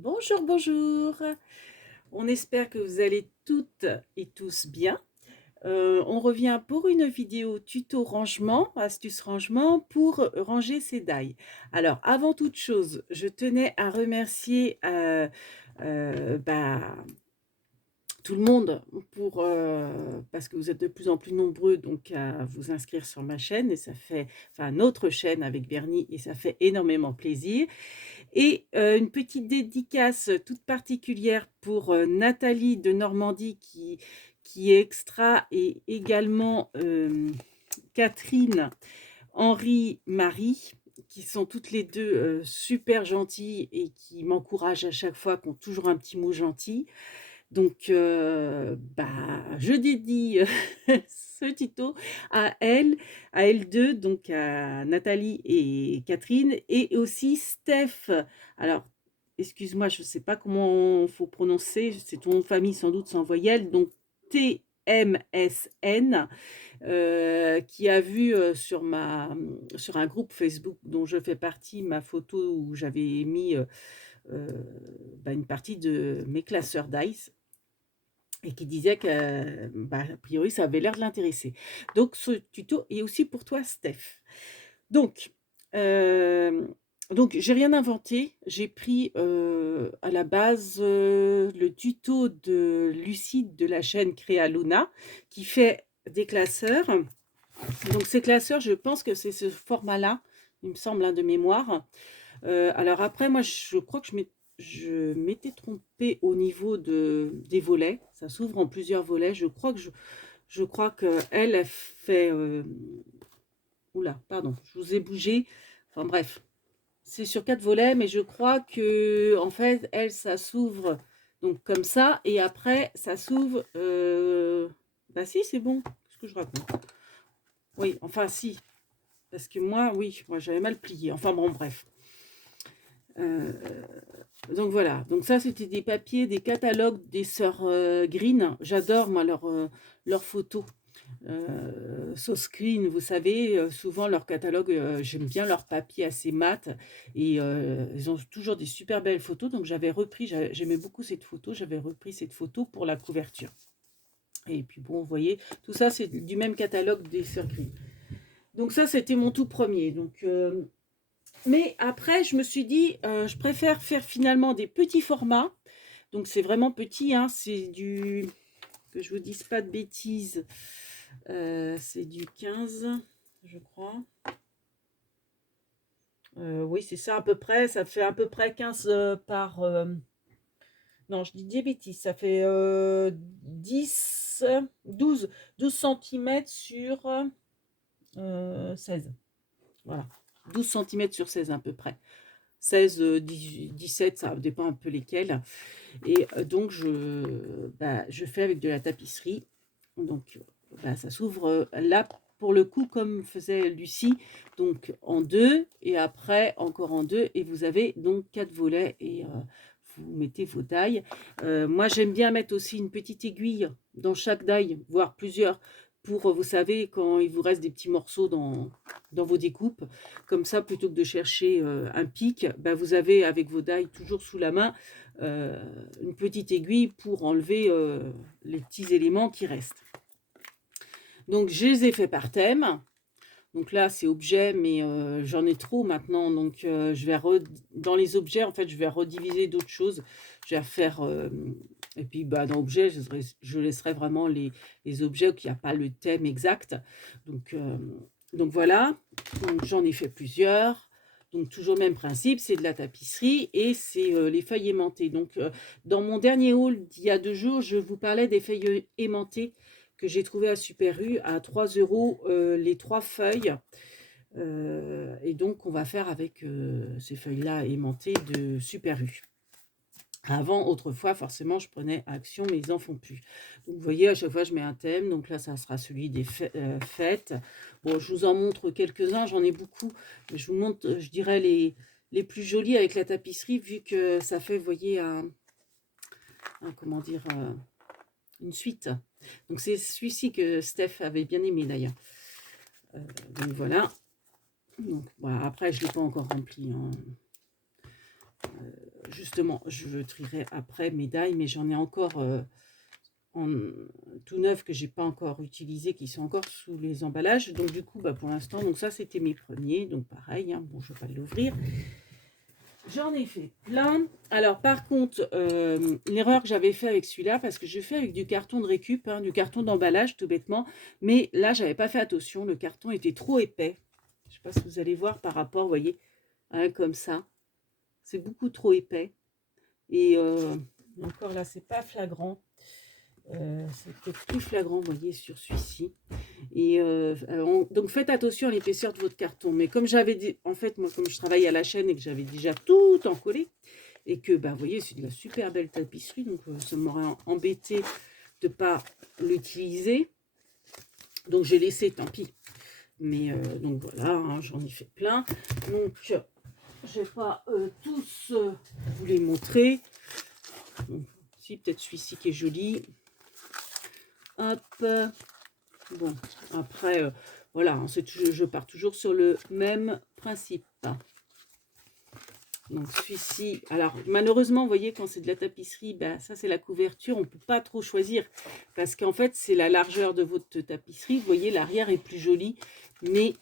Bonjour, bonjour. On espère que vous allez toutes et tous bien. On revient pour une vidéo tuto rangement, astuce rangement pour ranger ses dalles. Alors, avant toute chose, je tenais à remercier bah, tout le monde parce que vous êtes de plus en plus nombreux donc à vous inscrire sur ma chaîne et ça fait, enfin notre chaîne avec Bernie et ça fait énormément plaisir. Et une petite dédicace toute particulière pour, Nathalie de Normandie qui est extra et également, Catherine, Henri, Marie, qui sont toutes les 2 super gentilles et qui m'encouragent à chaque fois, qui ont toujours un petit mot gentil. Donc bah, je dédie ce tuto à elles 2, donc à Nathalie et Catherine et aussi Steph. Alors, excuse-moi, je ne sais pas comment il faut prononcer, c'est ton nom de famille sans doute sans voyelle, donc TMSN, qui a vu, sur un groupe Facebook dont je fais partie, ma photo où j'avais mis, bah, une partie de mes classeurs d'ice et qui disait que, bah, a priori, ça avait l'air de l'intéresser. Donc ce tuto est aussi pour toi, Steph. Donc, hem, donc j'ai rien inventé. J'ai pris, à la base, le tuto de Lucie de la chaîne Créa Luna qui fait des classeurs. Donc ces classeurs, je pense que c'est ce format-là, il me semble, hein, de mémoire. Alors après, moi, je crois que je m'étais trompée au niveau des volets. Ça s'ouvre en plusieurs volets. Je crois qu'elle, elle fait... oula, pardon, je vous ai bougé. Enfin bref, c'est sur 4 volets, mais je crois que en fait, elle, ça s'ouvre donc comme ça. Et après, ça s'ouvre... bah si, c'est bon. Qu'est-ce que je raconte? Oui, enfin si. Parce que moi, oui, moi j'avais mal plié. Enfin bon, bref. Euh, donc voilà, donc ça c'était des papiers, des catalogues des sœurs Green. J'adore moi leurs photos. Sauce Green, vous savez, souvent leur catalogue, j'aime bien leurs papiers assez mat et ils ont toujours des super belles photos. Donc j'aimais beaucoup cette photo, j'avais repris cette photo pour la couverture. Et puis bon, vous voyez, tout ça c'est du même catalogue des sœurs Green. Donc ça c'était mon tout premier. Donc mais après, je me suis dit, je préfère faire finalement des petits formats. Donc c'est vraiment petit, hein, c'est du, que je vous dise pas de bêtises, c'est du 15, je crois. Oui, c'est ça à peu près, ça fait à peu près 15 par... non, je dis des bêtises, ça fait 10, 12, 12 cm sur 16. Voilà, 12 cm sur 16 à peu près. 16, 17, ça dépend un peu lesquels. Et donc, bah, je fais avec de la tapisserie. Donc, bah, ça s'ouvre là, pour le coup, comme faisait Lucie, donc en deux, et après encore en deux. Et vous avez donc 4 volets et vous mettez vos dailles. Moi, j'aime bien mettre aussi une petite aiguille dans chaque daille, voire plusieurs, pour, vous savez, quand il vous reste des petits morceaux dans vos découpes. Comme ça, plutôt que de chercher un pic, bah, vous avez avec vos dailles toujours sous la main euh, une petite aiguille pour enlever les petits éléments qui restent. Donc, je les ai fait par thème. Donc là, c'est objet, mais j'en ai trop maintenant. Donc, dans les objets, en fait, je vais rediviser d'autres choses. Je vais faire... et puis, bah, dans objet, je laisserai vraiment les objets où il n'y a pas le thème exact. Donc voilà. Donc, j'en ai fait plusieurs. Donc, toujours le même principe, c'est de la tapisserie et c'est les feuilles aimantées. Donc, dans mon dernier haul d'il y a 2 jours, je vous parlais des feuilles aimantées que j'ai trouvé à Super U à 3 € les 3 feuilles. Et donc, on va faire avec ces feuilles-là aimantées de Super U. Avant, autrefois, forcément, je prenais Action, mais ils n'en font plus. Donc, vous voyez, à chaque fois, je mets un thème. Donc là, ça sera celui des fêtes. Bon, je vous en montre quelques-uns, j'en ai beaucoup. Mais je vous montre, je dirais, les plus jolis avec la tapisserie, vu que ça fait, vous voyez, comment dire, une suite. Donc, c'est celui-ci que Steph avait bien aimé, d'ailleurs. Donc, voilà. Donc, voilà. Après, je ne l'ai pas encore rempli, hein. justement, je trierai après médailles, mais j'en ai encore en tout neuf que j'ai pas encore utilisé, qui sont encore sous les emballages. Donc du coup, bah, pour l'instant, donc ça c'était mes premiers, donc pareil, hein, bon, je vais pas l'ouvrir. J'en ai fait plein. Alors par contre, l'erreur que j'avais fait avec celui-là, parce que je fais avec du carton de récup, hein, du carton d'emballage tout bêtement, mais là j'avais pas fait attention, le carton était trop épais. Je sais pas si vous allez voir par rapport, vous voyez, hein, comme ça, c'est beaucoup trop épais. Et encore là, c'est pas flagrant. C'est peut-être plus flagrant, vous voyez, sur celui-ci. Et donc faites attention à l'épaisseur de votre carton. Mais comme j'avais dit, en fait, moi, comme je travaille à la chaîne et que j'avais déjà tout encollé, et que, bah, vous voyez, c'est de la super belle tapisserie, donc ça m'aurait embêté de ne pas l'utiliser. Donc j'ai laissé, tant pis. Mais donc voilà, hein, j'en ai fait plein. Donc je ne vais pas tous vous les montrer. Donc, si, peut-être celui-ci qui est joli. Hop. Bon, après, voilà, hein, je pars toujours sur le même principe. Donc celui-ci, alors malheureusement, vous voyez, quand c'est de la tapisserie, bah, ça c'est la couverture, on ne peut pas trop choisir. Parce qu'en fait, c'est la largeur de votre tapisserie. Vous voyez, l'arrière est plus joli, mais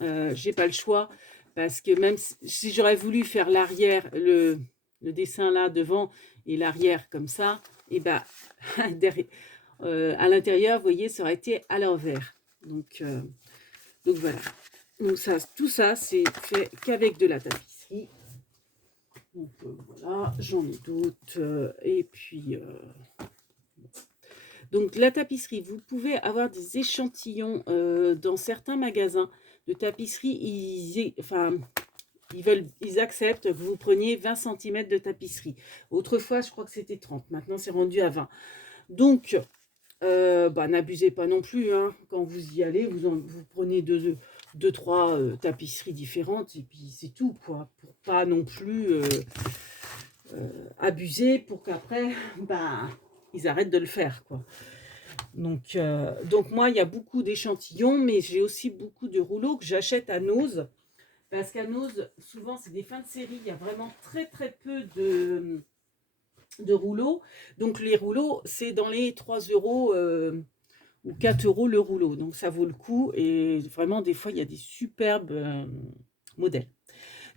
j'ai pas le choix. Parce que même si j'aurais voulu faire l'arrière, le dessin là devant et l'arrière comme ça, et bah, derrière, à l'intérieur, vous voyez, ça aurait été à l'envers. Donc voilà. Donc ça, tout ça, c'est fait qu'avec de la tapisserie. Donc voilà, j'en ai d'autres. Et puis, donc la tapisserie, vous pouvez avoir des échantillons dans certains magasins de tapisserie. Ils acceptent que vous preniez 20 cm de tapisserie. Autrefois, je crois que c'était 30. Maintenant, c'est rendu à 20. Donc, bah, n'abusez pas non plus, hein. Quand vous y allez, vous prenez deux, trois tapisseries différentes et puis c'est tout, quoi. Pour pas non plus abuser, pour qu'après, bah, ils arrêtent de le faire, quoi. Donc moi, il y a beaucoup d'échantillons, mais j'ai aussi beaucoup de rouleaux que j'achète à Nose. Parce qu'à Nose, souvent, c'est des fins de série. Il y a vraiment très, très peu de rouleaux. Donc les rouleaux, c'est dans les 3 euros ou 4 euros le rouleau. Donc ça vaut le coup. Et vraiment, des fois, il y a des superbes modèles.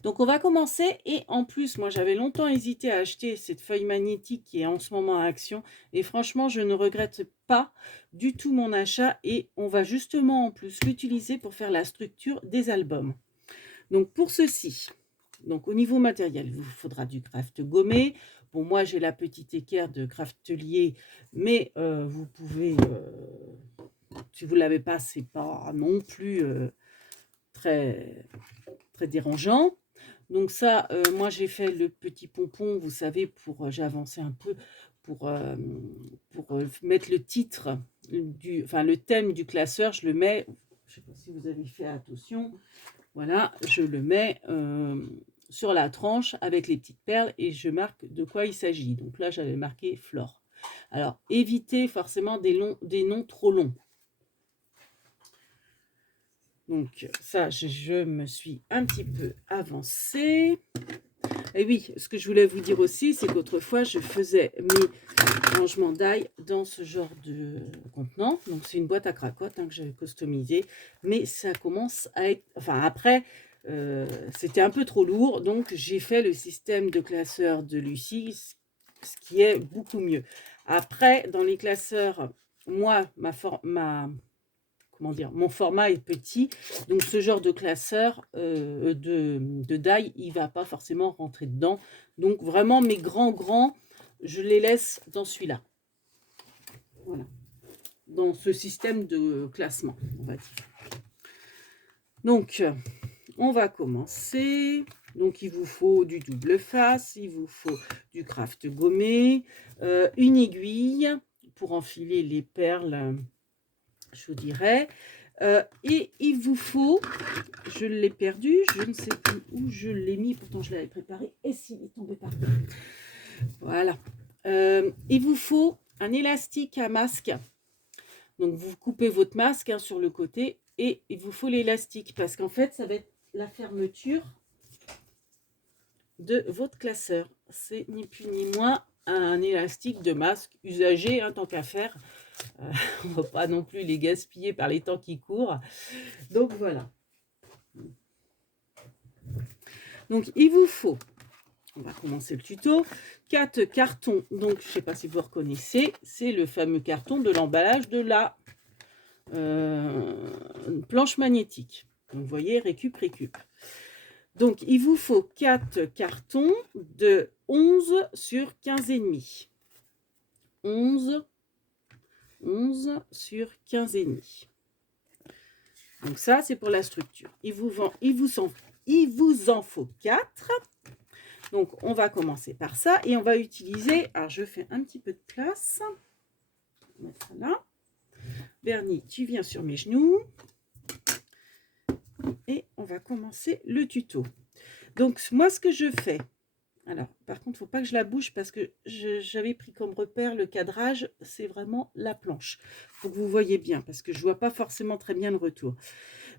Donc on va commencer. Et en plus, moi, j'avais longtemps hésité à acheter cette feuille magnétique qui est en ce moment à Action. Et franchement, je ne regrette pas du tout mon achat. Et on va justement en plus l'utiliser pour faire la structure des albums. Donc pour ceci, donc au niveau matériel, il vous faudra du craft gommé. Bon, moi j'ai la petite équerre de Craftelier, mais vous pouvez, si vous ne l'avez pas, c'est pas non plus très, très dérangeant. Donc ça, moi j'ai fait le petit pompon, vous savez, j'ai avancé un peu pour mettre le titre, le thème du classeur, je le mets, je ne sais pas si vous avez fait attention, voilà, je le mets sur la tranche avec les petites perles et je marque de quoi il s'agit. Donc là, j'avais marqué Flore. Alors, évitez forcément des noms trop longs. Donc ça, je me suis un petit peu avancée. Et oui, ce que je voulais vous dire aussi, c'est qu'autrefois, je faisais mes rangements d'ail dans ce genre de contenant. Donc c'est une boîte à cracottes que j'avais customisée. Mais ça commence à être... Enfin, après... c'était un peu trop lourd, donc j'ai fait le système de classeur de Lucie, ce qui est beaucoup mieux. Après, dans les classeurs, moi, mon format est petit, donc ce genre de classeur de die, il ne va pas forcément rentrer dedans. Donc vraiment, mes grands, je les laisse dans celui-là. Voilà. Dans ce système de classement, on va dire. Donc, on va commencer. Donc, il vous faut du double face, il vous faut du craft gommé, une aiguille pour enfiler les perles, je vous dirais. Et il vous faut, je l'ai perdu, je ne sais plus où je l'ai mis, pourtant je l'avais préparé, et s'il est tombé par terre. Voilà. Il vous faut un élastique à masque. Donc, vous coupez votre masque sur le côté et il vous faut l'élastique parce qu'en fait, ça va être la fermeture de votre classeur. c'est ni plus ni moins un élastique de masque usagé, hein, tant qu'à faire. On ne va pas non plus les gaspiller par les temps qui courent. Donc voilà. Donc il vous faut, on va commencer le tuto, 4 cartons. Donc je ne sais pas si vous reconnaissez, c'est le fameux carton de l'emballage de la planche magnétique. Donc vous voyez, récup. Donc il vous faut 4 cartons de 11 sur 15,5. 11 sur 15,5. Donc ça, c'est pour la structure. Il vous en faut 4. Donc on va commencer par ça et on va utiliser, alors je fais un petit peu de place. On va mettre là. Bernie, tu viens sur mes genoux. Et on va commencer le tuto. Donc moi, ce que je fais, alors par contre, il ne faut pas que je la bouge parce que j'avais pris comme repère le cadrage, c'est vraiment la planche. Donc vous voyez bien parce que je ne vois pas forcément très bien le retour.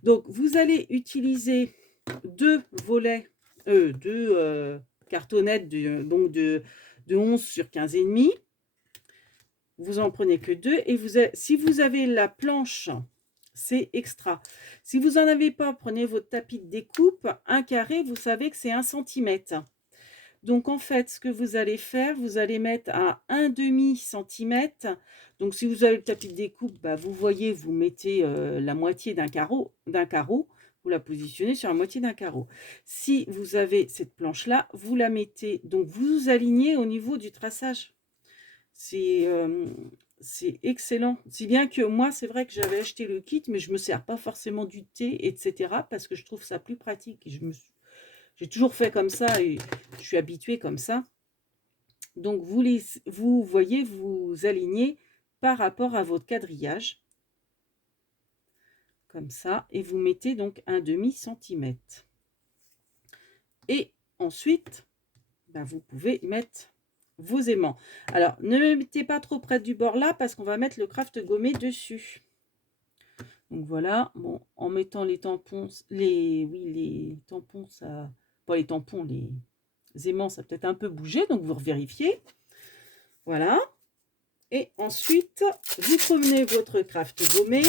Donc vous allez utiliser deux volets, deux cartonnettes de 11 sur 15,5. Vous en prenez que 2 et si vous avez la planche, c'est extra. Si vous n'en avez pas, prenez votre tapis de découpe. Un carré, vous savez que c'est 1 cm. Donc en fait, ce que vous allez faire, vous allez mettre à 1,5 cm. Donc si vous avez le tapis de découpe, bah, vous voyez, vous mettez la moitié d'un carreau. Vous la positionnez sur la moitié d'un carreau. Si vous avez cette planche-là, vous la mettez, donc vous alignez au niveau du traçage. C'est excellent. Si bien que moi, c'est vrai que j'avais acheté le kit, mais je ne me sers pas forcément du thé, etc. parce que je trouve ça plus pratique. J'ai toujours fait comme ça et je suis habituée comme ça. Donc, vous voyez, vous alignez par rapport à votre quadrillage. Comme ça. Et vous mettez donc 1,5 cm. Et ensuite, ben, vous pouvez mettre vos aimants. Alors, ne mettez pas trop près du bord là parce qu'on va mettre le craft gommé dessus. Donc voilà, bon, en mettant les tampons, les tampons, ça, pas les tampons, les aimants, ça peut-être un peu bougé, donc vous revérifiez. Voilà. Et ensuite, vous prenez votre craft gommé.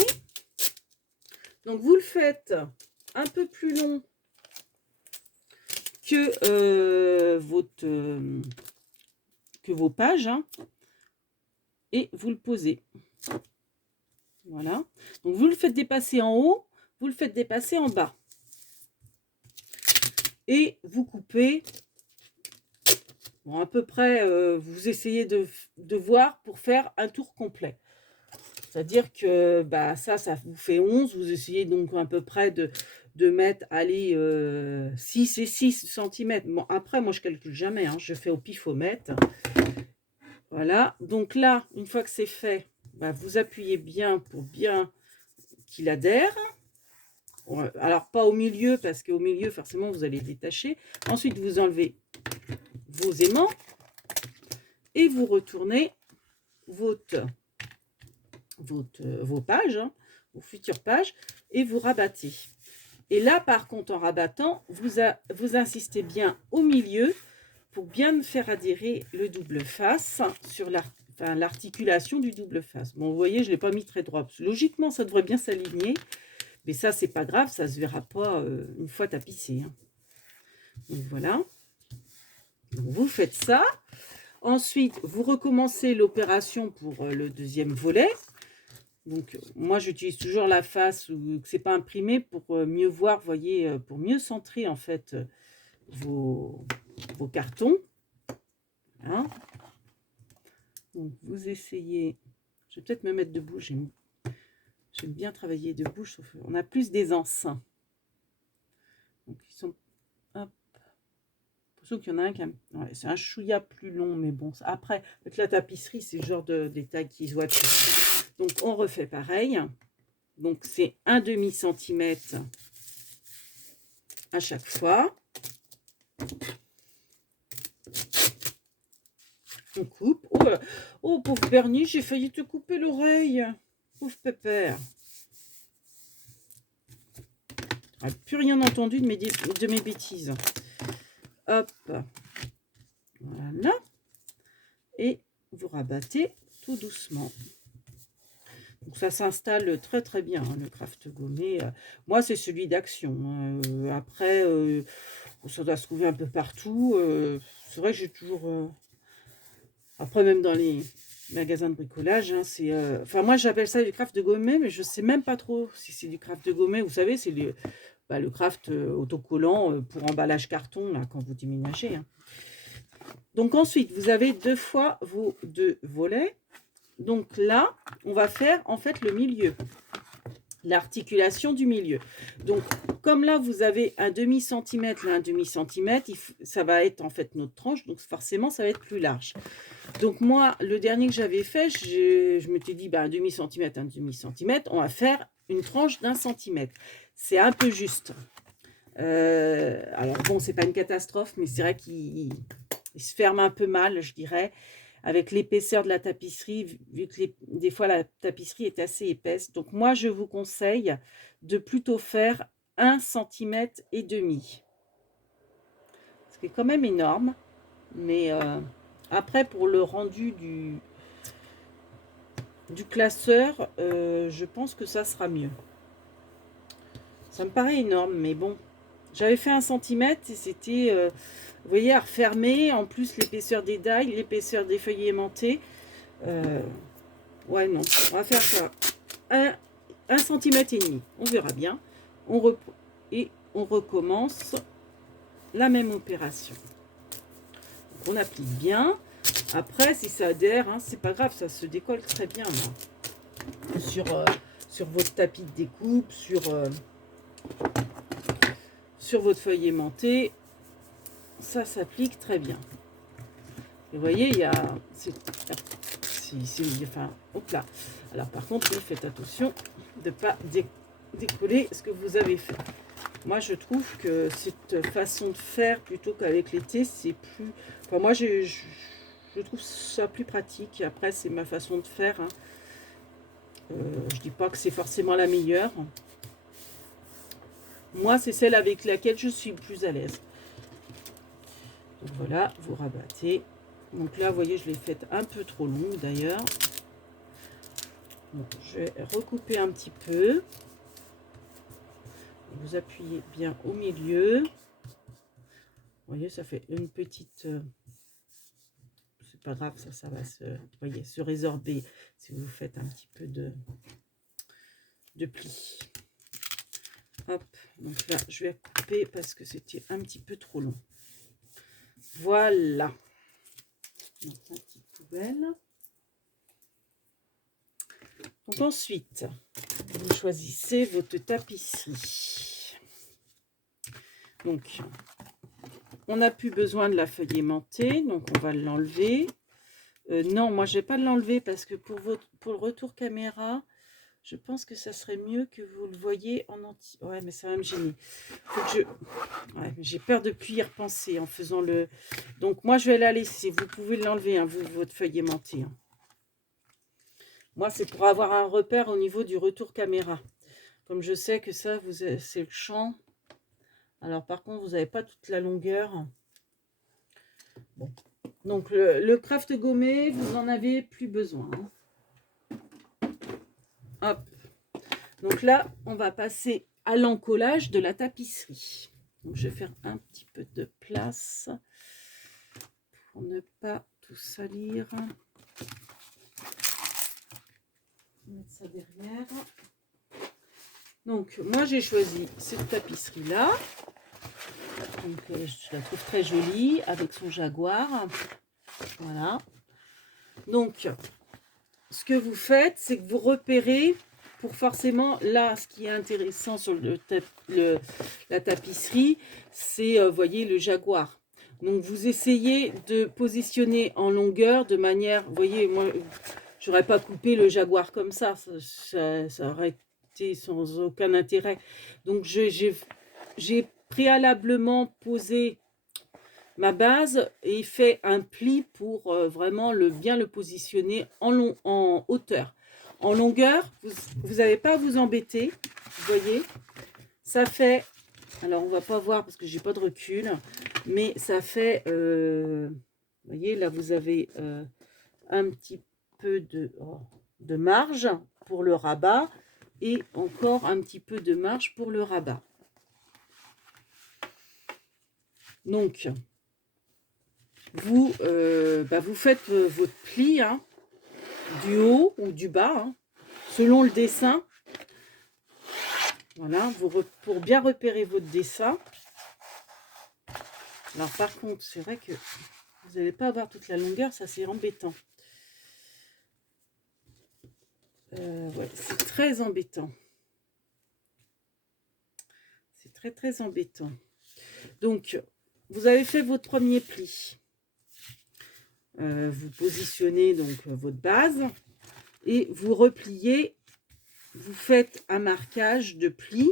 Donc vous le faites un peu plus long que vos pages, hein, et vous le posez. Voilà. Donc vous le faites dépasser en haut, vous le faites dépasser en bas. Et vous coupez, bon, à peu près, vous essayez de voir pour faire un tour complet. C'est-à-dire que bah, ça vous fait 11. Vous essayez donc à peu près de mettre, allez, 6 et 6 cm. Bon, après, moi, je calcule jamais, hein, je fais au pifomètre. Voilà. Donc là, une fois que c'est fait, bah, vous appuyez bien pour bien qu'il adhère. Alors, pas au milieu, parce qu'au milieu, forcément, vous allez détacher. Ensuite, vous enlevez vos aimants et vous retournez vos pages, hein, vos futures pages, et vous rabattez. Et là, par contre, en rabattant, vous insistez bien au milieu pour bien faire adhérer le double face sur l'articulation du double face. Bon, vous voyez, je ne l'ai pas mis très droit. Logiquement, ça devrait bien s'aligner. Mais ça, c'est pas grave, ça se verra pas une fois tapissé. Hein. Donc voilà. Donc, vous faites ça. Ensuite, vous recommencez l'opération pour le deuxième volet. Donc moi, j'utilise toujours la face où c'est pas imprimé pour mieux voir, vous voyez, pour mieux centrer en fait vos cartons. Hein. Donc vous essayez. Je vais peut-être me mettre debout. J'aime bien travailler debout, sauf on a plus d'aisance. Donc ils sont, hop. Sauf qu'il y en a un qui ouais, c'est un chouïa plus long, mais bon, après, avec la tapisserie, c'est le genre de détail qui se voit plus. Donc, on refait pareil. Donc, c'est 1,5 cm à chaque fois. On coupe. Oh, pauvre Bernie, j'ai failli te couper l'oreille. Pauvre pépère. Je n'ai plus rien entendu de mes bêtises. Hop. Voilà. Et vous rabattez tout doucement. Donc ça s'installe très très bien, hein, le craft gommé. Moi, c'est celui d'Action, hein. Après, ça doit se trouver un peu partout. C'est vrai que j'ai toujours... Après, même dans les magasins de bricolage, hein, c'est... Enfin, moi, j'appelle ça du craft de gommé, mais je sais même pas trop si c'est du craft de gommé. Vous savez, c'est le craft autocollant pour emballage carton, là, quand vous déménagez, hein. Donc ensuite, vous avez 2 fois vos 2 volets. Donc là, on va faire en fait le milieu, l'articulation du milieu. Donc comme là, vous avez un demi-centimètre, là un demi-centimètre, ça va être en fait notre tranche, donc forcément, ça va être plus large. Donc moi, le dernier que j'avais fait, je m'étais dit, un demi-centimètre, on va faire une tranche d'1 centimètre. C'est un peu juste. Alors bon, c'est pas une catastrophe, mais c'est vrai qu'il se ferme un peu mal, je dirais, avec l'épaisseur de la tapisserie, vu que des fois la tapisserie est assez épaisse. Donc moi, je vous conseille de plutôt faire 1,5 cm, ce qui est quand même énorme. Mais après, pour le rendu du classeur, je pense que ça sera mieux. Ça me paraît énorme, mais bon. J'avais fait 1 centimètre et c'était, vous voyez, à refermer. En plus, l'épaisseur des dailles, l'épaisseur des feuilles aimantées. Ouais, non, on va faire ça. 1,5 centimètre. On verra bien. Et on recommence la même opération. Donc, on applique bien. Après, si ça adhère, hein, c'est pas grave, ça se décolle très bien là. Sur votre tapis de découpe, sur votre feuille aimantée, ça s'applique très bien. Et vous voyez, il y a... enfin, hop là. Alors par contre, faites attention de ne pas décoller ce que vous avez fait. Moi, je trouve que cette façon de faire, plutôt qu'avec l'été, c'est plus... Enfin, moi, je trouve ça plus pratique. Après, c'est ma façon de faire, hein. Je dis pas que c'est forcément la meilleure. Moi, c'est celle avec laquelle je suis le plus à l'aise. Donc voilà, vous rabattez. Donc là, vous voyez, je l'ai faite un peu trop longue d'ailleurs. Je vais recouper un petit peu. Vous appuyez bien au milieu. Vous voyez, ça fait une petite... c'est pas grave, ça va se résorber si vous faites un petit peu de pli. Hop, donc là, je vais couper parce que c'était un petit peu trop long. Voilà. Donc, la petite poubelle. Donc ensuite, vous choisissez votre tapisserie. Donc, on n'a plus besoin de la feuille aimantée, donc on va l'enlever. Non, moi je vais pas l'enlever parce que pour le retour caméra, je pense que ça serait mieux que vous le voyez en entier. Ouais, mais ça va me gêner. Ouais, j'ai peur de plus y repenser en faisant le... Donc moi je vais la laisser. Vous pouvez l'enlever, hein, votre feuille aimantée, hein. Moi, c'est pour avoir un repère au niveau du retour caméra. Comme je sais que ça, c'est le champ. Alors, par contre, vous n'avez pas toute la longueur. Bon. Donc, le craft gommé, vous n'en avez plus besoin, hein. Hop. Donc là, on va passer à l'encollage de la tapisserie. Donc, je vais faire un petit peu de place pour ne pas tout salir. Mettre ça derrière. Donc moi j'ai choisi cette tapisserie là. Donc je la trouve très jolie avec son jaguar. Voilà. Donc ce que vous faites, c'est que vous repérez pour forcément là, ce qui est intéressant sur la tapisserie, c'est voyez le jaguar. Donc vous essayez de positionner en longueur de manière, vous voyez, moi j'aurais pas coupé le jaguar comme ça aurait été sans aucun intérêt. Donc j'ai préalablement posé ma base et fait un pli pour vraiment bien le positionner en hauteur. En longueur, vous n'avez pas à vous embêter, vous voyez, ça fait, alors on va pas voir parce que j'ai pas de recul, mais ça fait Vous voyez, là, vous avez un petit peu de marge pour le rabat et encore un petit peu de marge pour le rabat. Donc, vous, vous faites votre pli, hein, du haut ou du bas, hein, selon le dessin. Voilà, pour bien repérer votre dessin. Alors par contre, c'est vrai que vous n'allez pas avoir toute la longueur, ça c'est embêtant. Ouais, c'est très embêtant. C'est très très embêtant. Donc, vous avez fait votre premier pli. Vous positionnez donc votre base et vous repliez. Vous faites un marquage de pli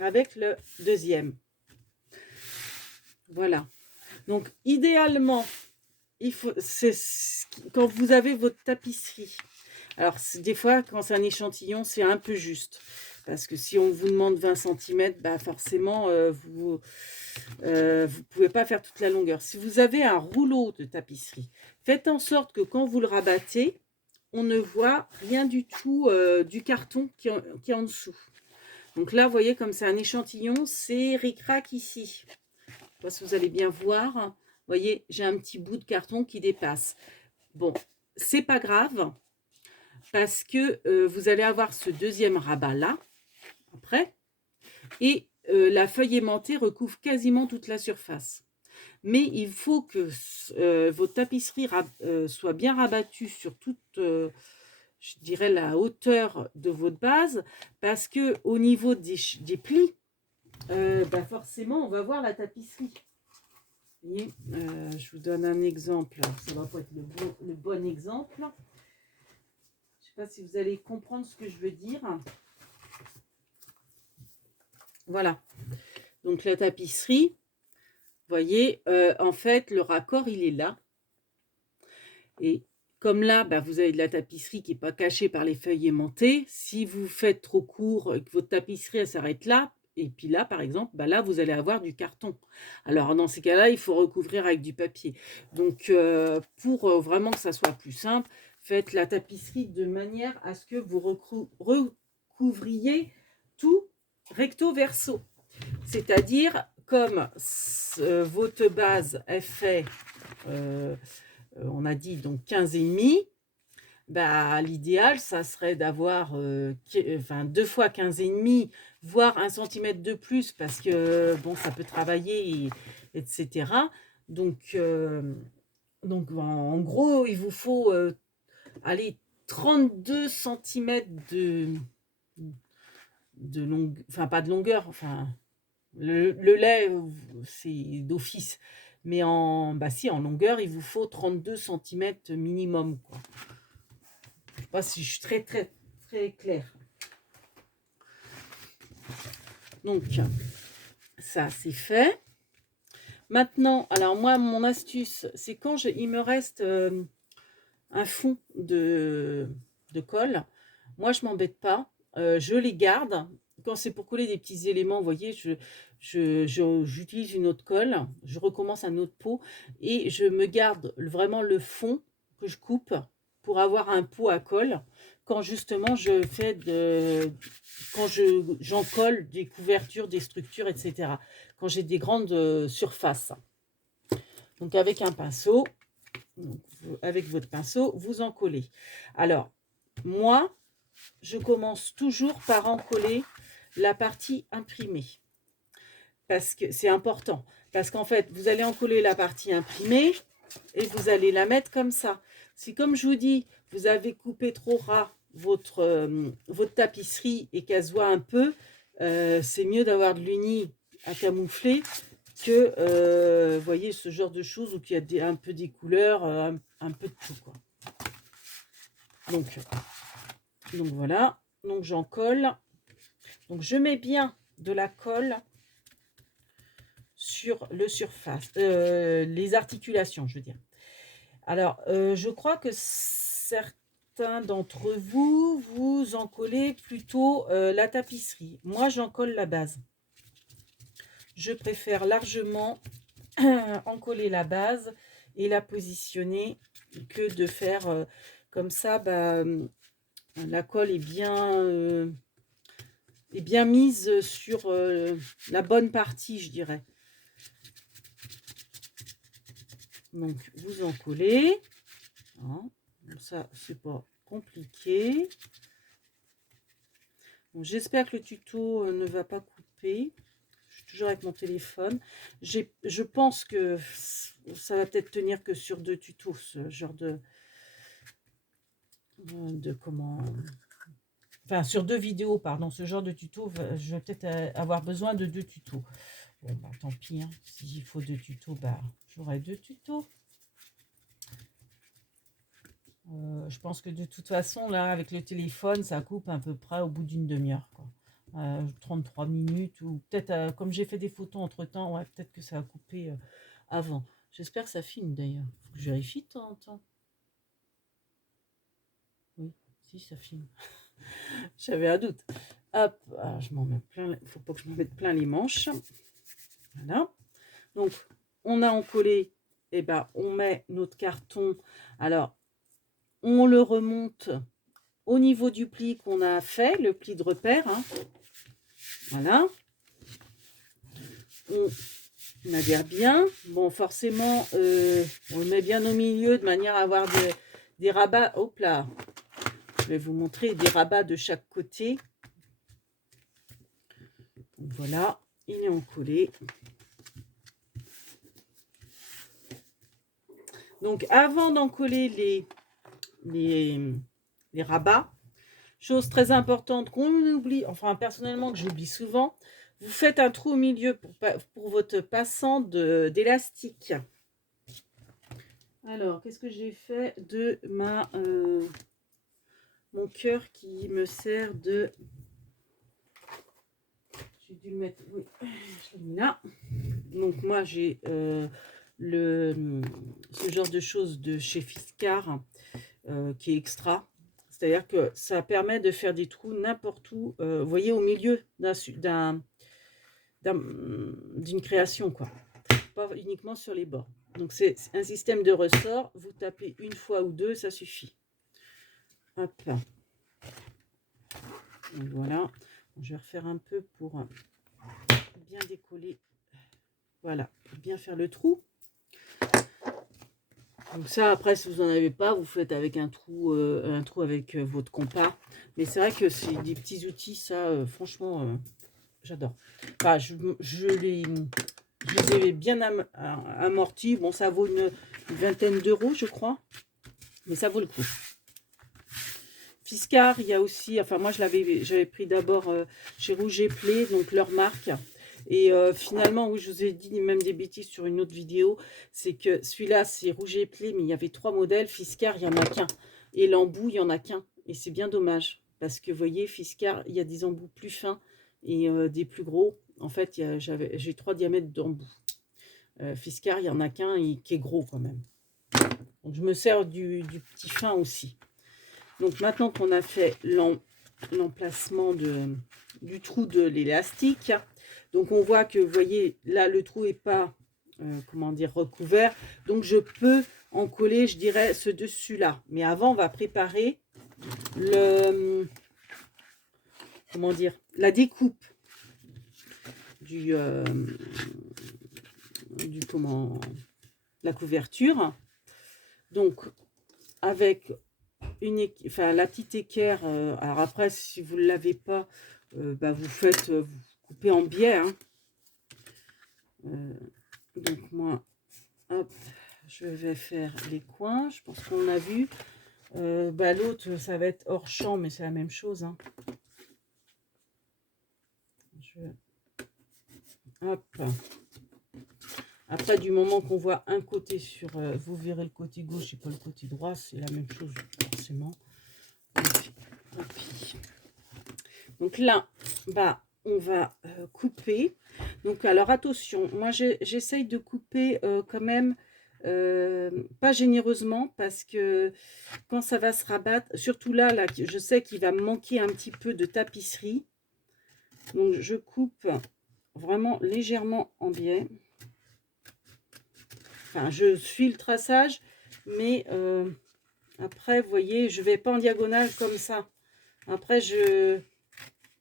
avec le deuxième. Voilà. Donc, idéalement, quand vous avez votre tapisserie. Alors, des fois, quand c'est un échantillon, c'est un peu juste. Parce que si on vous demande 20 cm, forcément, vous ne pouvez pas faire toute la longueur. Si vous avez un rouleau de tapisserie, faites en sorte que quand vous le rabattez, on ne voit rien du tout du carton qui est en dessous. Donc là, vous voyez, comme c'est un échantillon, c'est ric-rac ici. Je ne sais pas si vous allez bien voir. Vous voyez, j'ai un petit bout de carton qui dépasse. Bon, c'est pas grave parce que vous allez avoir ce deuxième rabat là, après, et la feuille aimantée recouvre quasiment toute la surface. Mais il faut que votre tapisserie soit bien rabattue sur toute, je dirais, la hauteur de votre base, parce que au niveau des plis, forcément, on va voir la tapisserie. Vous voyez, je vous donne un exemple. Ça ne va pas être le bon exemple. Je ne sais pas si vous allez comprendre ce que je veux dire. Voilà. Donc la tapisserie, vous voyez, en fait, le raccord, il est là. Et comme là, vous avez de la tapisserie qui n'est pas cachée par les feuilles aimantées. Si vous faites trop court, que votre tapisserie elle s'arrête là, et puis là, par exemple, là, vous allez avoir du carton. Alors, dans ces cas-là, il faut recouvrir avec du papier. Donc, pour vraiment que ça soit plus simple, faites la tapisserie de manière à ce que vous recouvriez tout recto verso. C'est-à-dire, comme votre base est fait, on a dit donc 15,5, l'idéal, ça serait d'avoir 2 fois 15,5, voire 1 cm de plus, parce que bon, ça peut travailler, etc. Donc, en gros, il vous faut aller 32 cm de longueur, enfin pas de longueur, enfin le lait, c'est d'office. Mais en longueur, il vous faut 32 cm minimum, quoi. Je ne sais pas si je suis très, très, très claire. Donc, ça, c'est fait. Maintenant, alors moi, mon astuce, c'est quand il me reste un fond de colle, moi, je ne m'embête pas. Je les garde. Quand c'est pour coller des petits éléments, vous voyez, j'utilise une autre colle, je recommence un autre pot et je me garde vraiment le fond que je coupe pour avoir un pot à colle quand justement quand j'en colle des couvertures, des structures, etc. Quand j'ai des grandes surfaces. Donc avec un pinceau, avec votre pinceau, vous en collez. Alors, moi, je commence toujours par encoller la partie imprimée. Parce que c'est important. Parce qu'en fait, vous allez encoller la partie imprimée et vous allez la mettre comme ça. Si, comme je vous dis, vous avez coupé trop ras votre tapisserie et qu'elle se voit un peu, c'est mieux d'avoir de l'uni à camoufler que, vous voyez, ce genre de choses où il y a un peu des couleurs, un peu de tout, quoi. Donc voilà, donc j'en colle. Donc je mets bien de la colle sur le surface, les articulations, je veux dire. Alors, je crois que certains d'entre vous, vous en collez plutôt la tapisserie. Moi, j'en colle la base. Je préfère largement en coller la base et la positionner que de faire comme ça. La colle est bien mise sur la bonne partie, je dirais. Donc, vous en collez. Hein. Ça, c'est pas compliqué. J'espère que le tuto ne va pas couper. Je suis toujours avec mon téléphone. Je pense que ça va peut-être tenir que sur 2 tutos, ce genre de comment... Enfin, sur 2 vidéos, pardon. Ce genre de tuto, je vais peut-être avoir besoin de 2 tutos. Bon, bah, tant pis. Hein. S'il faut 2 tutos, bah, j'aurai 2 tutos. Je pense que de toute façon, là, avec le téléphone, ça coupe à peu près au bout d'une demi-heure, quoi. 33 minutes, ou peut-être, comme j'ai fait des photos entre-temps, ouais, peut-être que ça a coupé avant. J'espère que ça filme, d'ailleurs. Faut que je vérifie de temps en temps. Oui, si, ça filme. J'avais un doute. Hop, je m'en mets plein, il faut pas que je m'en mette plein les manches. Voilà. Donc, on a encollé, et ben, on met notre carton. Alors, on le remonte au niveau du pli qu'on a fait, le pli de repère. Hein. Voilà. On adhère bien. Bon, forcément, on le met bien au milieu de manière à avoir des rabats. Hop là. Je vais vous montrer des rabats de chaque côté. Donc voilà, il est encollé. Donc, avant d'encoller les rabats, chose très importante qu'on oublie, enfin personnellement que j'oublie souvent, vous faites un trou au milieu pour votre passant d'élastique. Alors, qu'est-ce que j'ai fait de mon cœur qui me sert de... J'ai dû le mettre... Oui, je l'ai mis là. Donc, moi, j'ai ce genre de choses de chez Fiskars qui est extra. C'est-à-dire que ça permet de faire des trous n'importe où, vous voyez, au milieu d'une création, quoi. Pas uniquement sur les bords. Donc, c'est un système de ressort. Vous tapez une fois ou deux, ça suffit. Hop. Donc, voilà. Je vais refaire un peu pour bien décoller. Voilà, pour bien faire le trou. Donc ça, après, si vous n'en avez pas, vous faites avec un trou avec votre compas. Mais c'est vrai que c'est des petits outils, ça, franchement, j'adore. Enfin, je les ai bien amortis. Bon, ça vaut une vingtaine d'euros, je crois. Mais ça vaut le coup. Fiskars, il y a aussi... Enfin, moi, j'avais pris d'abord chez Rouge et Play, donc leur marque. Et finalement, oui, je vous ai dit même des bêtises sur une autre vidéo, c'est que celui-là, c'est Rouge et Play, mais il y avait 3 modèles. Fiskars, il n'y en a qu'un. Et l'embout, il n'y en a qu'un. Et c'est bien dommage. Parce que, vous voyez, Fiskars, il y a des embouts plus fins et des plus gros. En fait, j'ai 3 diamètres d'embout. Fiskars, il n'y en a qu'un qui est gros quand même. Donc, je me sers du petit fin aussi. Donc, maintenant qu'on a fait l'emplacement du trou de l'élastique, donc on voit que, vous voyez, là, le trou n'est pas, comment dire, recouvert. Donc, je peux en coller, je dirais, ce dessus-là. Mais avant, on va préparer comment dire, la découpe la couverture. Donc, avec la petite équerre, alors après, si vous ne l'avez pas, vous coupez en biais. Hein. Donc, moi, hop, je vais faire les coins. Je pense qu'on a vu. L'autre, ça va être hors champ, mais c'est la même chose. Hein. Hop. Après, du moment qu'on voit un côté vous verrez le côté gauche et pas le côté droit, c'est la même chose, forcément. Donc là, on va couper. Donc, alors attention, moi j'essaye de couper quand même, pas généreusement, parce que quand ça va se rabattre, surtout là, je sais qu'il va me manquer un petit peu de tapisserie. Donc, je coupe vraiment légèrement en biais. enfin, je suis le traçage, mais après, vous voyez, je vais pas en diagonale comme ça. Après, vous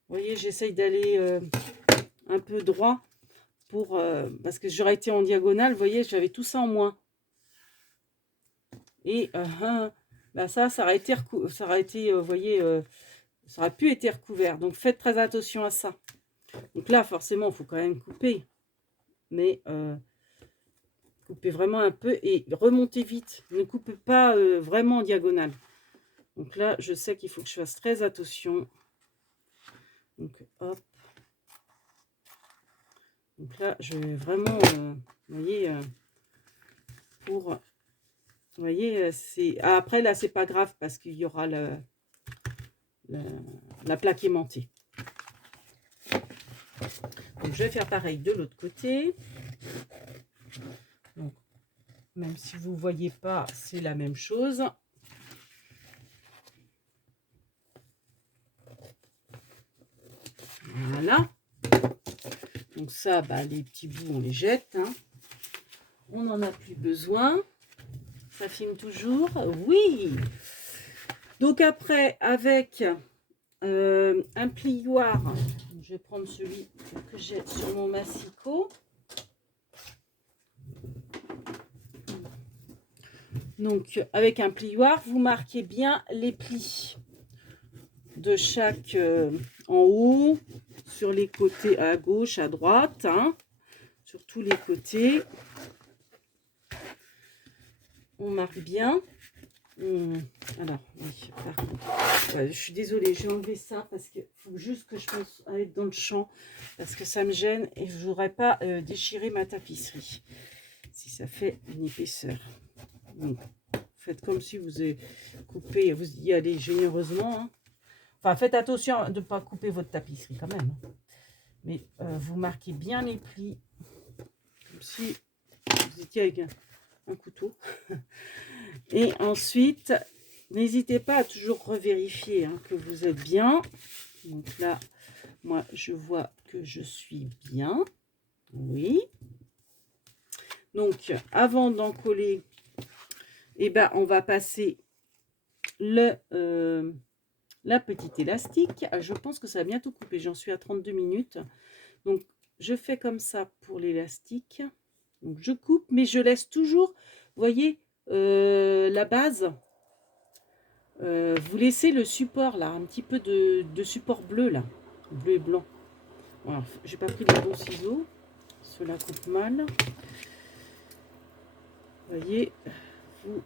voyez, j'essaye d'aller un peu droit pour parce que j'aurais été en diagonale, vous voyez, j'avais tout ça en moins. Et bah ça aurait été, vous voyez, ça aurait pu être recouvert. Donc faites très attention à ça. Donc là, forcément, il faut quand même couper, mais coupez vraiment un peu et remontez vite. Ne coupez pas vraiment en diagonale. Donc là, je sais qu'il faut que je fasse très attention. Donc hop. Donc là, je vais vraiment, vous voyez, pour, vous voyez, c'est après là, c'est pas grave parce qu'il y aura la plaque aimantée. Donc je vais faire pareil de l'autre côté. Donc, même si vous ne voyez pas, c'est la même chose. Voilà. Donc ça, bah, les petits bouts, on les jette. Hein. On n'en a plus besoin. Ça filme toujours. Oui. Donc après, avec un plioir, je vais prendre celui que j'ai sur mon massicot. Donc avec un plioir, vous marquez bien les plis de chaque en haut, sur les côtés, à gauche, à droite, hein, sur tous les côtés. On marque bien. Alors, oui, par contre, je suis désolée, j'ai enlevé ça parce qu'il faut juste que je pense à être dans le champ parce que ça me gêne et je ne voudrais pas déchirer ma tapisserie si ça fait une épaisseur. Donc, faites comme si vous avez coupé, vous y allez généreusement. Hein. Enfin, faites attention de ne pas couper votre tapisserie quand même. Mais vous marquez bien les plis comme si vous étiez avec un couteau. Et ensuite, n'hésitez pas à toujours revérifier hein, que vous êtes bien. Donc là, moi, je vois que je suis bien. Oui. Donc, avant d'en coller, eh ben, on va passer la petite élastique. Je pense que ça va bientôt couper. J'en suis à 32 minutes. Donc, je fais comme ça pour l'élastique. Donc, je coupe, mais je laisse toujours, vous voyez, la base. Vous laissez le support là, un petit peu de support bleu là, bleu et blanc. Voilà, j'ai pas pris les bons ciseaux, cela coupe mal. Vous voyez, vous